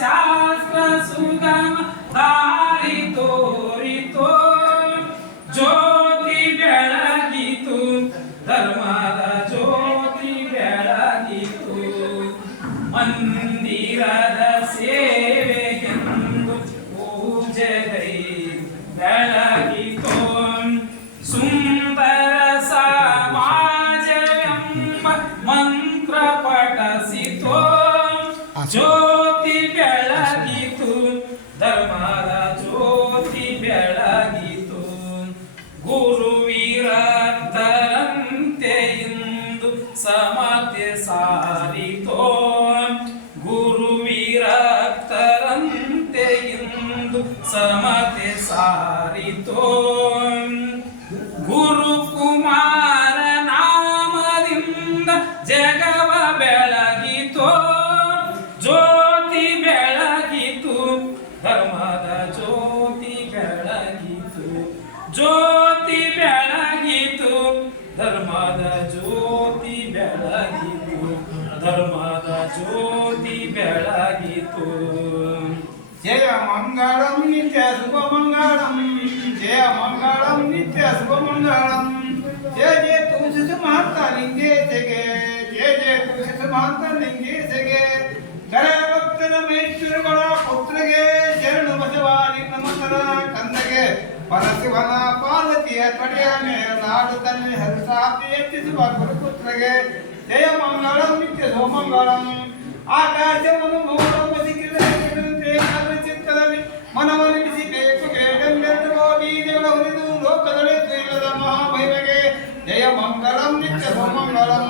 ಶಾಸ್ತ್ರ ಸುಗಮ ದಾರಿ ತೋರಿತೋ ಜ್ಯೋತಿ ಬೆಳಗಿತು ಧರ್ಮದ ಜ್ಯೋತಿ ಬೆಳಗಿತು ಮಂದಿರದ ಸೇವೆಗೆಂದು ಪೂಜೆಗೈ ಬೆಳಗಿತು ಸುಂದರ ಸಮಾಜವೆಂಬ ಮಂತ್ರ ಪಠಸಿತೋ ಜ್ಯೋತಿ ಬೆಳಗಿತು ಧರ್ಮದ ಜ್ಯೋತಿ ಬೆಳಗಿತು. ಗುರುವಿರತ್ತರಂತೆ ಇಂದು ಸಮತೆ ಸಾರಿತೋ. ಗುರುವಿರತ್ತರಂತೆ ಇಂದು ಸಮತೆ ಸಾರಿತೋ. ಜ್ಯೋತಿ ಬೆಳಗಿತು జయ మంగళం నిత్య శుభ మంగళం జయ మంగళం నిత్య శుభ మంగళం జయ జయ తులసి మహత్త లింగే జగే జయ జయ తులసి ಮಹಂತ ಲಿಂಗೆ ಸೆಗೆ ಕರ ಭಕ್ತರ ಮೇಶ್ವರಗಳ ಪುತ್ರಗೆ ಶರಣು ಬಸವಾರಿ ನಮಸ್ತರ ಕಂದಗೆ ಪರಶಿವನ ಪಾರ್ವತಿಯ ತೊಡೆಯ ಮೇಲಾಡು ತನ್ನೆ ಹರಿಸಾಪಿ ಎತ್ತಿಸುವ ಗುರುಪುತ್ರಗೆ ಜಯ ಮಂಗಳಂ ನಿತ್ಯ ಸೋಮಂಗಳಂ ಆಕಾಶವನ್ನು ಮೋಡವ ಸಿಕ್ಕಿದಂತೆ ಚಿತ್ತದಲ್ಲಿ ಮನವನ್ನು ಬಿಸಿಬೇಕು ಬೇಡಂಬೆಂದು ಬೀದಿಗಳ ಹುರಿದು ಲೋಕದೊಳೆ ಇಲ್ಲದ ಮಹಾಭೈರಗೆ ಜಯ ಮಂಗಳಂ ನಿತ್ಯ ಸೋಮಂಗಳಂ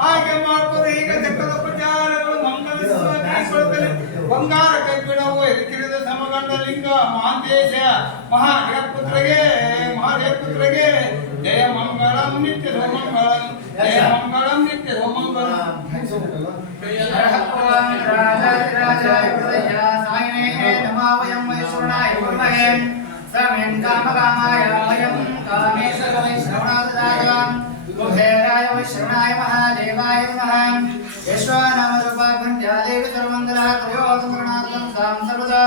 ಹಾಗೆ ಮಾಡ್ಬೋದು ಈಗ ಸಕಲ ಪ್ರಚಾರಗಳು ಮಂಗಲಿಸುತ್ತದೆ ಬಂಗಾರ ಕಬ್ಬಿಣವು ಎರಿಕಿರಿದ ಸಮಗಂಡ ಲಿಂಗ ಮಹಾಂತೇಶ ಮಹಾಗಣಪುತ್ರಗೆ ಮಹಾದೇವಪುತ್ರಗೆ ಜಯ ಮಂಗಳಂ ನಿತ್ಯ ಸೋಮಂಗಳಂ ಜಯ ಮಂಗಳಂ ನಿತ್ಯ ಸೋಮಂಗಳಂ శంకరాచార్య గురుదయ సాయినే నమః వయం వైశ్వరాయ గురువే సమయం కామ కామాయ వయం కామేశ్వర వైశ్రవణాదాయ కుబేరాయ వైశ్రవణాయ మహాదేవాయ నమః విశ్వానామరూపాభ్యంధ్యాదేవి సర్వమంగళా త్రయోసమరణార్థం సాం సర్వదా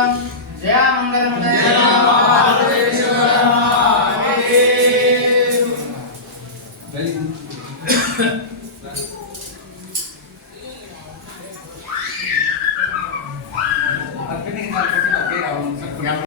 జయామంగళం జయ